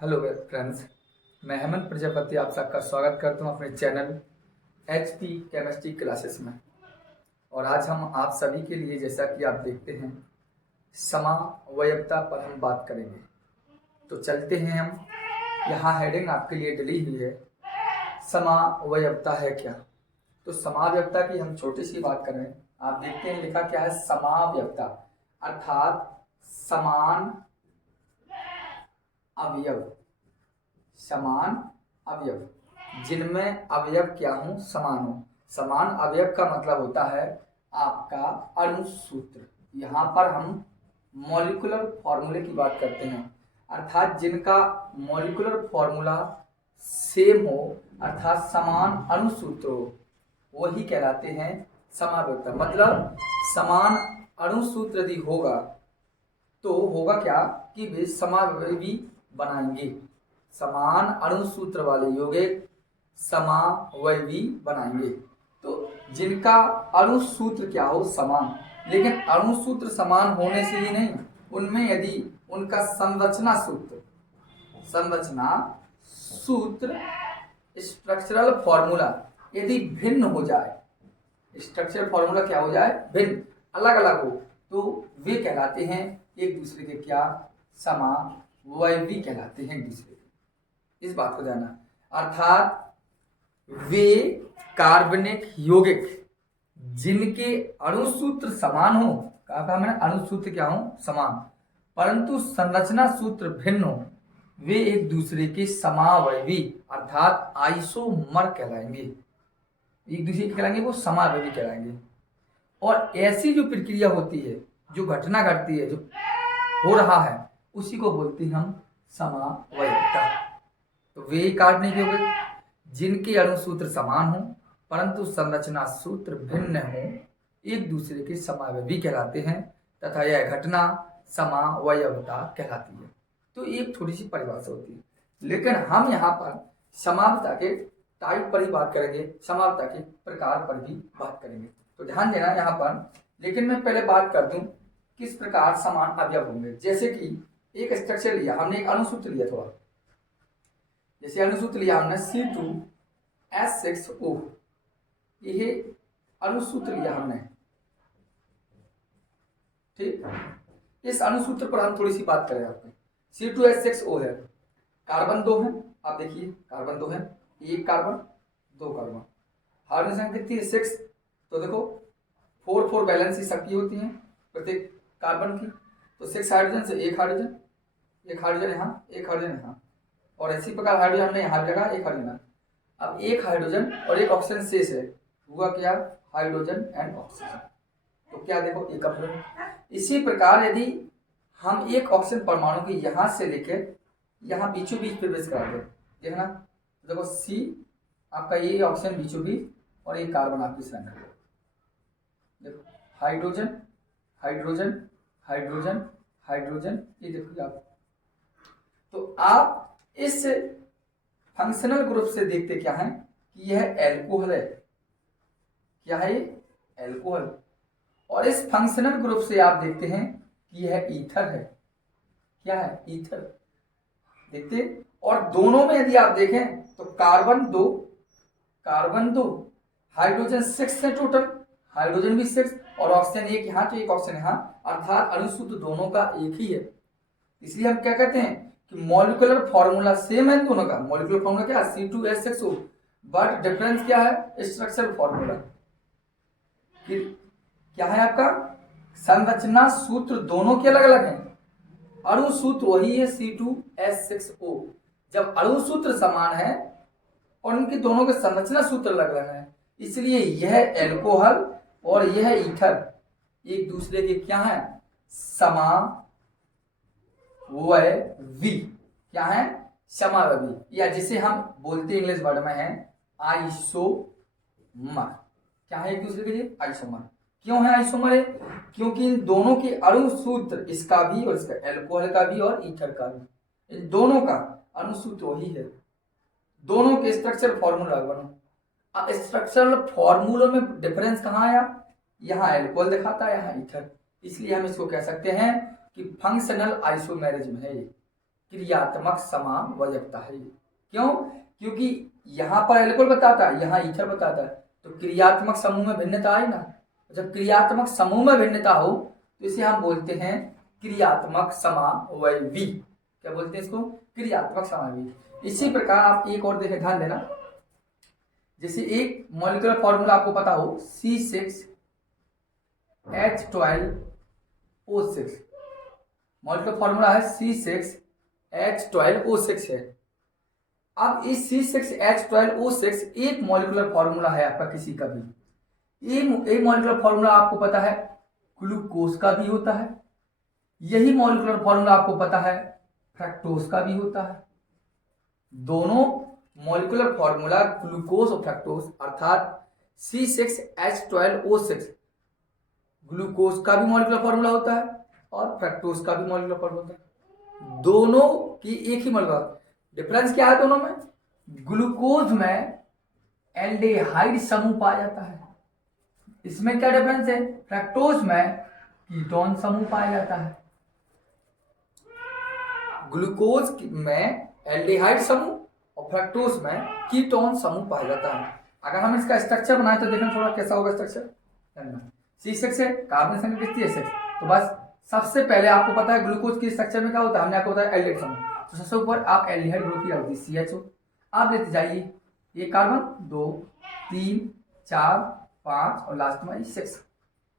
Hello friends, मैं हेमंत प्रजापति आप सबका स्वागत करता हूं अपने चैनल HP केमिस्ट्री क्लासेस में। और आज हम आप सभी के लिए, जैसा कि आप देखते हैं, समावयवता पर हम बात करेंगे। तो चलते हैं हम। यहाँ हेडिंग आपके लिए डली हुई है, समावयवता है क्या। तो समावयवता की हम छोटी सी बात करें। आप देखते हैं लिखा क्या है, समावयवता अर्थात समान अवयव। समान अवयव जिनमें अवयव क्या हो, समान हो। समान अवयव का मतलब होता है आपका अणुसूत्र। यहाँ पर हम मॉलिक्यूलर फॉर्मूले की बात करते हैं, अर्थात जिनका मॉलिक्यूलर फॉर्मूला सेम हो, अर्थात समान अणुसूत्र हो, वही कहलाते हैं समावयवता। मतलब समान अणुसूत्र यदि होगा तो होगा क्या कि वे समावयवी बनाएंगे। समान अणुसूत्र वाले यौगिक समावयवी बनाएंगे। तो जिनका अणुसूत्र क्या हो, समान। लेकिन अणुसूत्र समान होने से ही नहीं, उनमें यदि उनका संरचना सूत्र स्ट्रक्चरल फॉर्मूला यदि भिन्न हो जाए, स्ट्रक्चरल फॉर्मूला क्या हो जाए, भिन्न, अलग अलग हो, तो वे कहलाते हैं एक दूसरे के क्या, समावयवी कहलाते हैं एक दूसरे के। इस बात को जानना, अर्थात वे कार्बनिक यौगिक जिनके अणुसूत्र समान हो, कहा मैंने अणुसूत्र क्या हो, समान, परंतु संरचना सूत्र भिन्न हो, वे एक दूसरे के समावयवी अर्थात आइसोमर कहलाएंगे। एक दूसरे के कहलाएंगे, वो समावयवी कहलाएंगे। और ऐसी जो प्रक्रिया होती है, जो घटना घटती है, जो हो रहा है, उसी को बोलते हैं हम समावयवता। तो वे कार्बनिक यौगिक जिनके अणुसूत्र समान हो परंतु संरचना सूत्र भिन्न हो, एक दूसरे के समावयवी कहलाते हैं तथा यह घटना समावयवता कहलाती है। तो एक थोड़ी सी परिभाषा होती है, लेकिन हम यहाँ पर समावयवता के टाइप पर ही बात करेंगे, समावयवता के प्रकार पर भी बात करेंगे। तो ध्यान देना यहाँ पर। लेकिन मैं पहले बात कर दूं किस प्रकार समान अवयव होंगे। जैसे कि एक स्ट्रक्चर लिया हमने, एक अणुसूत्र लिया, थोड़ा जैसे अणुसूत्र लिया हमने C2H6O, यह अणुसूत्र लिया हमने, ठीक। इस अणुसूत्र पर हम थोड़ी सी बात करें। आपको C2H6O है, कार्बन 2 है, आप देखिए कार्बन 2 है, एक कार्बन 2 कार्बन, हाइड्रोजन संख्या कितनी है, 6। तो देखो 4 बैलेंस शक्ति होती है प्रत्येक कार्बन की। तो 6 हाइड्रोजन से एक हाइड्रोजन यहाँ, एक हाइड्रोजन यहाँ, और इसी प्रकार हाइड्रोजन हमने यहाँ लगा, एक हाइड्रोजन। अब एक हाइड्रोजन और एक ऑक्सीजन शेष है, हुआ क्या, हाइड्रोजन एंड ऑक्सीजन। तो क्या देखो, एक कपल। इसी प्रकार यदि हम एक ऑक्सीजन परमाणु को यहाँ से लेकर यहाँ बीचों बीच प्रवेश करा दें, देखना, देखो C आपका, ये ऑक्सीजन बीचों बीच और एक कार्बन आपकी श्रृंखला, देखो हाइड्रोजन हाइड्रोजन हाइड्रोजन हाइड्रोजन, ये देखो आप। तो आप इस फंक्शनल ग्रुप से देखते क्या है कि यह एल्कोहल है, क्या है, एल्कोहल। और इस फंक्शनल ग्रुप से आप देखते हैं कि यह ईथर है, क्या है, ईथर, देखते। और दोनों में यदि आप देखें तो कार्बन 2 हाइड्रोजन 6 है टोटल, हाइड्रोजन भी 6 और ऑक्सीजन एक यहाँ तो एक ऑक्सीजन यहाँ, अर्थात अणुसूत्र दोनों का एक ही है। इसलिए हम क्या कहते हैं कि मॉलिक्यूलर फॉर्मूला सेम है दोनों का। मॉलिक्यूलर फॉर्मूला क्या है, C2H6O, बट डिफरेंस क्या है, स्ट्रक्चरल फॉर्मूला। क्या है आपका, संरचना सूत्र दोनों के अलग अलग हैं, अणुसूत्र वही है C2H6O। जब अणुसूत्र समान है और उनके दोनों के संरचना सूत्र अलग अलग हैं, इसलिए यह एल्कोहल और यह ईथर एक दूसरे के क्या है, समावयवी, क्या है, समावयवी, या जिसे हम बोलते इंग्लिश वर्ड में है आइसोमर। क्या है एक दूसरे के लिए, आइसोमर। क्यों है आइसोमर है, क्योंकि इन दोनों के अणुसूत्र, इसका भी और इसका, एल्कोहल का भी और ईथर का भी, इन दोनों का अणुसूत्र वही है, दोनों के स्ट्रक्चरल फॉर्मूला बनो। अब स्ट्रक्चरल फॉर्मूलों में डिफरेंस कहाँ आया, यहाँ एल्कोहल दिखाता है, यहाँ ईथर, इसलिए हम इसको कह सकते हैं कि फंक्शनल आइसोमेरिज्म है ये। क्रियात्मक समावयवता है। क्यों? क्योंकि यहाँ पर एल्कोहल बताता है, यहाँ ईथर बताता है, तो क्रियात्मक समूह में भिन्नता आई ना। जब क्रियात्मक समूह में भिन्नता हो तो इसे हम बोलते हैं क्रियात्मक समावयवी। क्या बोलते हैं इसको? क्रियात्मक समावयवी। इसी प्रकार आप एक और देखें, ध्यान देना, जैसे एक मॉलिक्यूलर फॉर्मूला आपको पता हो C6H12O6, मॉलिक्यूलर फॉर्मूला है C6H12O6 है। अब इस C6H12O6 एक मॉलिक्यूलर फॉर्मूला है आपका किसी का भी, एक मॉलिक्यूलर फॉर्मूला आपको पता है ग्लूकोज का भी होता है, यही मॉलिक्यूलर फॉर्मूला आपको पता है फ्रक्टोज का भी होता है। दोनों मॉलिक्यूलर फॉर्मूला ग्लूकोज और फ्रक्टोज अर्थात C6H12O6 ग्लूकोज का भी मॉलिक्यूलर फॉर्मूला होता है और फ्रक्टोज का भी मॉलिक्यूलर फॉर्मूला होता है। दोनों की एक ही मॉलिक्यूलर, डिफरेंस क्या है दोनों में? ग्लूकोज में एल्डिहाइड समूह पाया जाता है, इसमें क्या डिफरेंस है? फ्रक्टोज में कीटोन समूह पाया जाता है। ग्लूकोज में एल्डिहाइड समूह और फ्रक्टोज में कीटोन समूह पाया जाता है। अगर हम इसका स्ट्रक्चर बनाए तो देखना थोड़ा कैसा होगा स्ट्रक्चर। C6 है, कार्बन संख्या कितनी है 6, तो बस सबसे पहले आपको पता है ग्लूकोज की स्ट्रक्चर में क्या होता है, हमने आपको बताया एल्डिहाइड समूह, तो सबसे ऊपर आप एल्डिहाइड ग्रुप की रख दी CHO, आप लेते जाइए ये कार्बन 2 3 4 5 और लास्ट में 6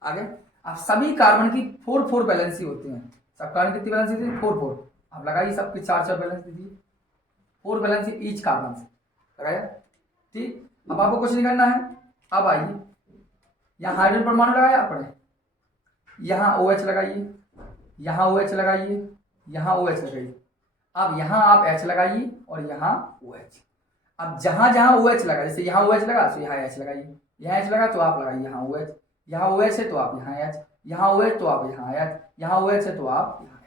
आगे। अब सभी कार्बन की 4 बैलेंसी होती हैं, सब कार्बन कितनी बैलेंसी होती है? 4। आप लगाइए सबकी 4 बैलेंस दीजिए, 4 बैलेंस ईच कार्बन से लगाया, ठीक। अब आपको कुछ नहीं करना है, अब आइए यहाँ हाइड्रोजन परमाणु लगाया आपने, यहाँ OH लगाइए, यहाँ OH लगाइए, यहाँ OH लगाइए, अब यहाँ आप H लगाइए और यहाँ OH। अब जहां जहां OH लगा, जैसे यहाँ OH लगा तो यहाँ H लगाइए, यहाँ H लगा तो आप लगाइए यहाँ OH, यहाँ OH है तो आप यहाँ H, यहाँ OH तो आप यहाँ H, यहाँ OH है तो आप यहाँ H।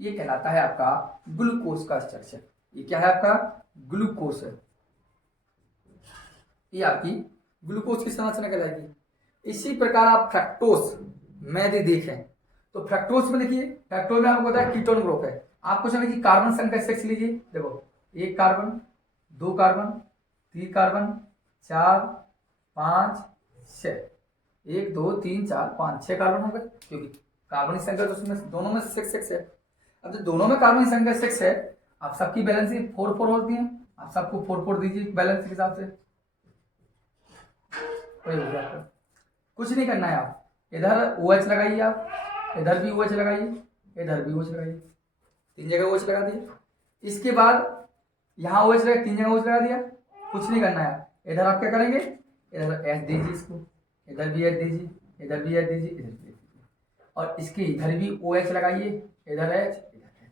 ये कहलाता है आपका ग्लूकोज का स्ट्रक्चर। ये क्या है? आपका ग्लूकोज है, ये आपकी ग्लूकोज की संरचना कहलाएगी। इसी प्रकार आप फ्रक्टोज में यदि देखें तो फ्रक्टोज में देखिए, फ्रक्टोज में आपको पता है कीटोन ग्रुप है। आपको समझिए कार्बन संख्या 6 लीजिए, देखो 1 कार्बन 2 कार्बन 3 कार्बन 4 5 6, 1 2 3 4 5 6 कार्बन हो गए, क्योंकि कार्बन की संख्या तो उसमें दोनों में 6 है। अब तो दोनों में कार्बन की संख्या 6 है, आप सबकी बैलेंस 4 होती है, आप सबको 4 दीजिए बैलेंस के हिसाब से, कुछ नहीं करना है। आप इधर OH लगाइए, आप इधर भी OH लगाइए, इधर भी OH लगाइए, 3 जगह OH लगा दिए। इसके बाद यहाँ OH लगा, 3 जगह OH लगा दिया, कुछ नहीं करना है। इधर आप क्या करेंगे, इधर H दीजिए इसको, इधर भी H दीजिए, इधर भी H दीजिए, इधर भी H दीजिए, और इसके इधर भी OH लगाइए, इधर H इधर H,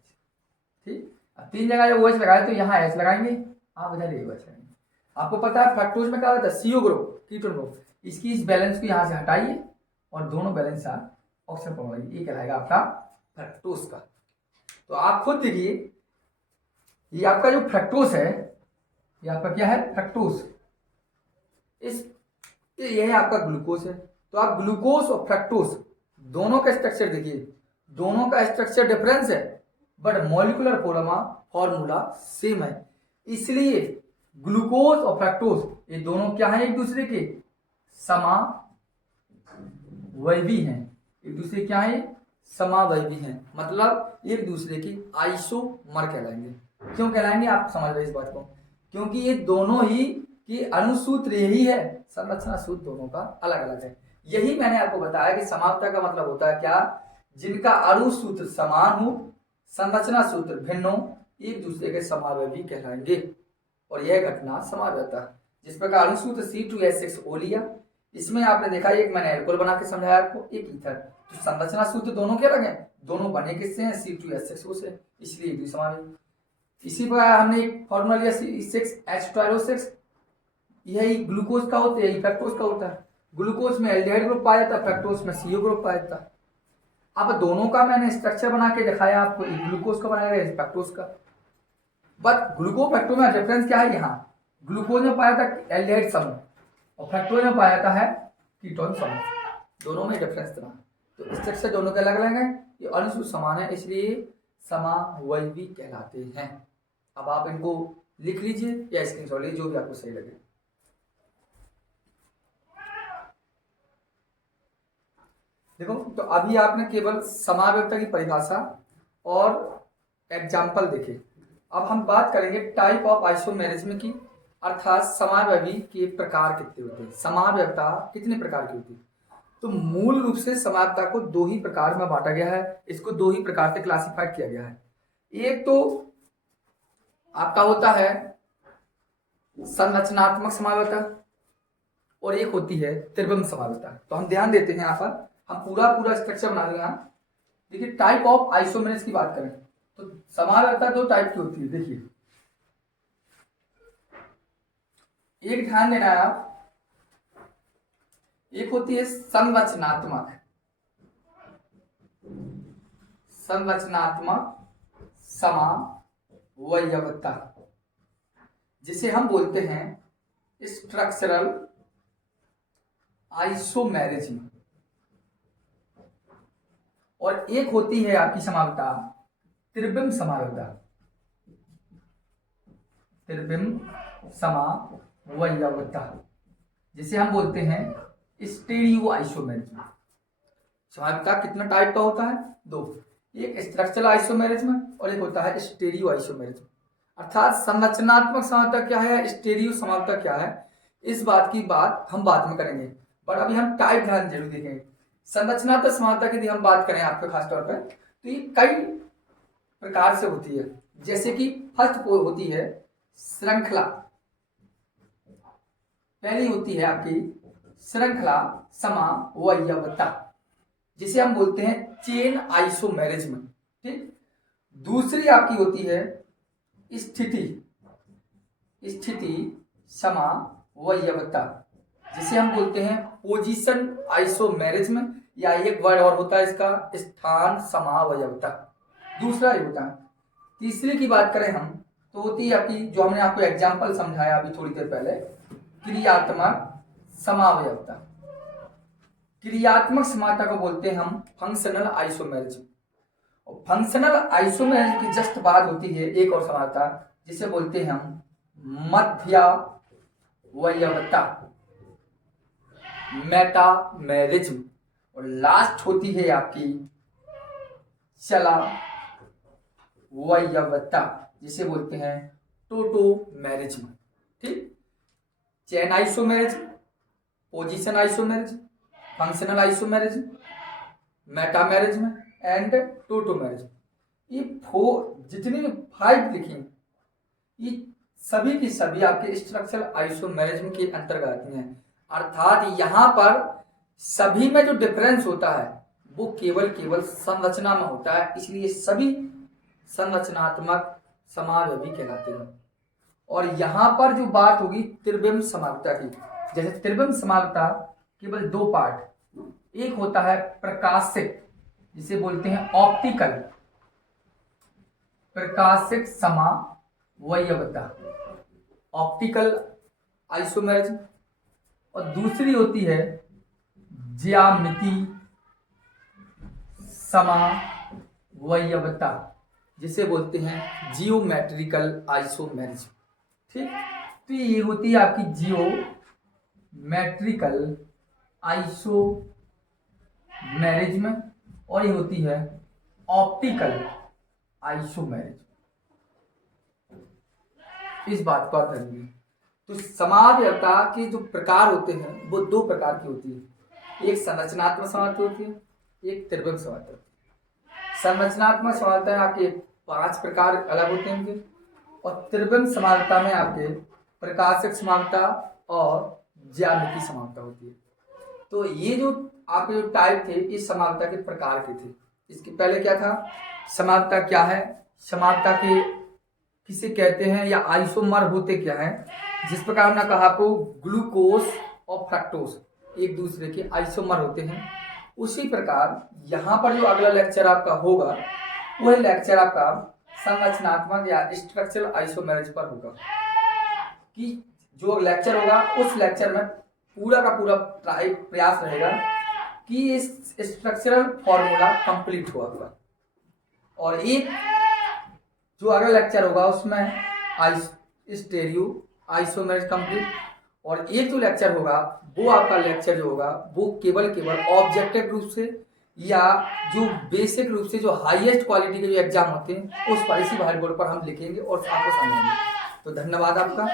ठीक। अब 3 जगह जब OH लगाए तो यहाँ H लगाएंगे, आप इधर OH लगाएंगे। आपको पता है फ्रक्टोज में क्या होता है? CO group, ketone group. इसकी इस बैलेंस को यहाँ से हटाइए और दोनों बैलेंस ऑक्सीजन पकड़ाइए, ये कहलाएगा आपका फ्रक्टोज का। तो आप खुद देखिए, ये आपका जो फ्रक्टोज है, ये आपका क्या है? फ्रक्टोज। ये है आपका ग्लूकोज है। तो आप ग्लूकोज और फ्रक्टोज दोनों का स्ट्रक्चर देखिए, दोनों का स्ट्रक्चर डिफरेंस है बट मॉलिक्यूलर फॉर्मूला सेम है। इसलिए ग्लूकोज और फ्रक्टोज ये दोनों क्या है? एक दूसरे के समावयवी हैं। एक दूसरे क्या है? समावयवी हैं, मतलब एक दूसरे की आइसोमर कहलाएंगे। क्यों कहलाएंगे? आप समझ रहे इस बात को, क्योंकि ये दोनों ही की अणुसूत्र यही है, संरचना सूत्र दोनों का अलग अलग है। यही मैंने आपको बताया कि समावता का मतलब होता है क्या? जिनका अणुसूत्र समान हो, संरचना सूत्र भिन्न हो, एक दूसरे के समावयवी कहलाएंगे, और यह घटना समावयवता। जिस प्रकार अणुसूत्र C2H6O लिया, इसमें आपने देखा एक मैंने एल्कोहल बना के समझाया आपको, एक ईथर, तो संरचना सूत्र दोनों के अलग हैं, दोनों बने किससे हैं? C2H6O से, इसलिए भी समावयवी। इसी प्रकार हमने एक फॉर्मूला लिया C6H12O6, यही ग्लूकोज का होता है, यही फ्रक्टोज का होता है। ग्लूकोज में एल्डिहाइड ग्रुप पाया जाता है, फ्रक्टोज में CO ग्रुप पाया जाता है। अब दोनों का मैंने स्ट्रक्चर बना के दिखाया आपको, एक ग्लूकोज का बनाया गया, फ्रक्टोज का। बट ग्लूकोज फ्रक्टोज में डिफरेंस क्या है? यहाँ ग्लूकोज में पाया था एल्डिहाइड समूह और फ्रक्टोज में पाया जाता है कीटोन समूह, दोनों में डिफरेंस था। तो स्ट्रक्चर दोनों के अलग अलग है, ये अणुसूत्र समान है, इसलिए समावयवी कहलाते हैं। अब आप इनको लिख लीजिए या स्क्रीनशॉट लीजिए, जो भी आपको सही लगे। देखो, तो अभी आपने केवल समावयवता की परिभाषा और एग्जाम्पल देखे। अब हम बात करेंगे टाइप ऑफ आइसोमेरिज्म की, अर्थात समावयवी के प्रकार कितने होते हैं, समावयवता कितने प्रकार की होती है। तो मूल रूप से समावयवता को दो ही प्रकार में बांटा गया है, इसको दो ही प्रकार से क्लासिफाइड किया गया है। एक तो आपका होता है संरचनात्मक समावयवता और एक होती है त्रिविम समावयवता। तो हम ध्यान देते हैं यहाँ पर, हम पूरा स्ट्रक्चर बना देंगे। देखिए, टाइप ऑफ आइसोमेरिज्म की बात करें तो समावयवता दो टाइप की होती है। देखिए, एक ध्यान देना है आप, एक होती है संरचनात्मक समावयवता, जिसे हम बोलते हैं स्ट्रक्चरल आइसोमेरिज्म। और एक होती है आपकी समावयवता त्रिविम समावयवता, त्रिविम समावयवता, जिसे हम बोलते हैं स्टीरियो आइसोमेरिज्म। समावयवता कितना टाइप का होता है, दो, एक स्ट्रक्चरल आइसोमेरिज्म और एक होता है स्टीरियो आइसोमेरिज्म। अर्थात संरचनात्मक समावयवता क्या है, स्टीरियो समावयवता क्या है, इस बात की बात हम बाद में करेंगे, पर अभी हम टाइप ध्यान जरूर देखेंगे। संरचनात्मक समावयवता की यदि हम बात करें आपके खास तौर पर, तो ये कई प्रकार से होती है। जैसे कि फर्स्ट होती है श्रृंखला, पहली होती है आपकी श्रृंखला समावयवता, जिसे हम बोलते हैं चेन आइसोमेरिज्म। ठीक, दूसरी आपकी होती है स्थिति समावयवता, जिसे हम बोलते हैं पोजीशन आइसोमेरिज्म, या एक वर्ड और होता है इसका स्थान समावयवता, दूसरा ही होता है। तीसरी की बात करें हम तो होती है आपकी, जो हमने आपको एग्जाम्पल समझाया अभी थोड़ी देर पहले, क्रियात्मक समावयवता। क्रियात्मक समावयवता को बोलते हैं हम फंक्शनल आइसोमेरिज्म। और फंक्शनल आइसोमेरिज्म की जस्ट बाद होती है एक और समावयवता, जिसे बोलते हैं हम मध्यावयवता, मेटामेरिज्म। और लास्ट होती है आपकी चलावयवता, जिसे बोलते हैं टोटोमेरिज्म। ठीक, chain isomerism, position isomerism, functional isomerism, metamerism and tautomerism. ये जितनी 5 लिखी, ये सभी की सभी आपके स्ट्रक्चरल आइसोमेरिज्म के अंतर्गत आती हैं। अर्थात यहाँ पर सभी में जो डिफरेंस होता है वो केवल संरचना में होता है, इसलिए सभी संरचनात्मक समावयवी कहलाते हैं। और यहाँ पर जो बात होगी त्रिविम समावयवता की, जैसे त्रिविम समावयवता केवल दो पार्ट, एक होता है प्रकाशिक, जिसे बोलते हैं ऑप्टिकल, प्रकाशिक समावयवता, ऑप्टिकल आइसोमेरिज्म, और दूसरी होती है ज्यामिति समावयवता, जिसे बोलते हैं जियोमेट्रिकल आइसोमेरिज्म। ठीक, तो ये होती है आपकी जियोमेट्रिकल आइसोमेरिज्म और ये होती है ऑप्टिकल आइसोमेरिज्म। इस बात को आप ध्यान। तो समावयवता के जो प्रकार होते हैं वो दो प्रकार की होती है, एक संरचनात्मक समावयवता होती है, एक त्रिविम समावयवता होती है। संरचनात्मक समावयवता आपके 5 प्रकार अलग होते हैं, और त्रिविम समावयवता में आपके प्रकाशिक समावयवता और ज्यामिति समावयवता होती है। तो ये जो आपके जो टाइप थे इस समावयवता के प्रकार के थे। इसके पहले क्या था, समावयवता क्या है, समावयवता के किसे कहते हैं या आइसोमर होते क्या है। जिस प्रकार हमने कहा आपको ग्लूकोज और फ्रक्टोज एक दूसरे के आइसोमर होते हैं, उसी प्रकार यहाँ पर जो अगला लेक्चर आपका होगा वह लेक्चर आपका संरचनात्मक या स्ट्रक्चरल आइसोमेरिज्म पर होगा। कि जो लेक्चर होगा उस लेक्चर में पूरा का पूरा प्रयास रहेगा कि इस स्ट्रक्चरल फॉर्मूला कंप्लीट हुआ। और एक जो अगला लेक्चर होगा उसमें स्टेरियो आइसोमेरिक कंप्लीट, और एक जो लेक्चर होगा वो आपका लेक्चर जो होगा वो केवल ऑब्जेक्टिव रूप से या जो बेसिक रूप से जो हाईएस्ट क्वालिटी के जो एग्जाम होते हैं उस पर इसी व्हाइट बोर्ड पर हम लिखेंगे और आपको समझाएंगे। तो धन्यवाद आपका।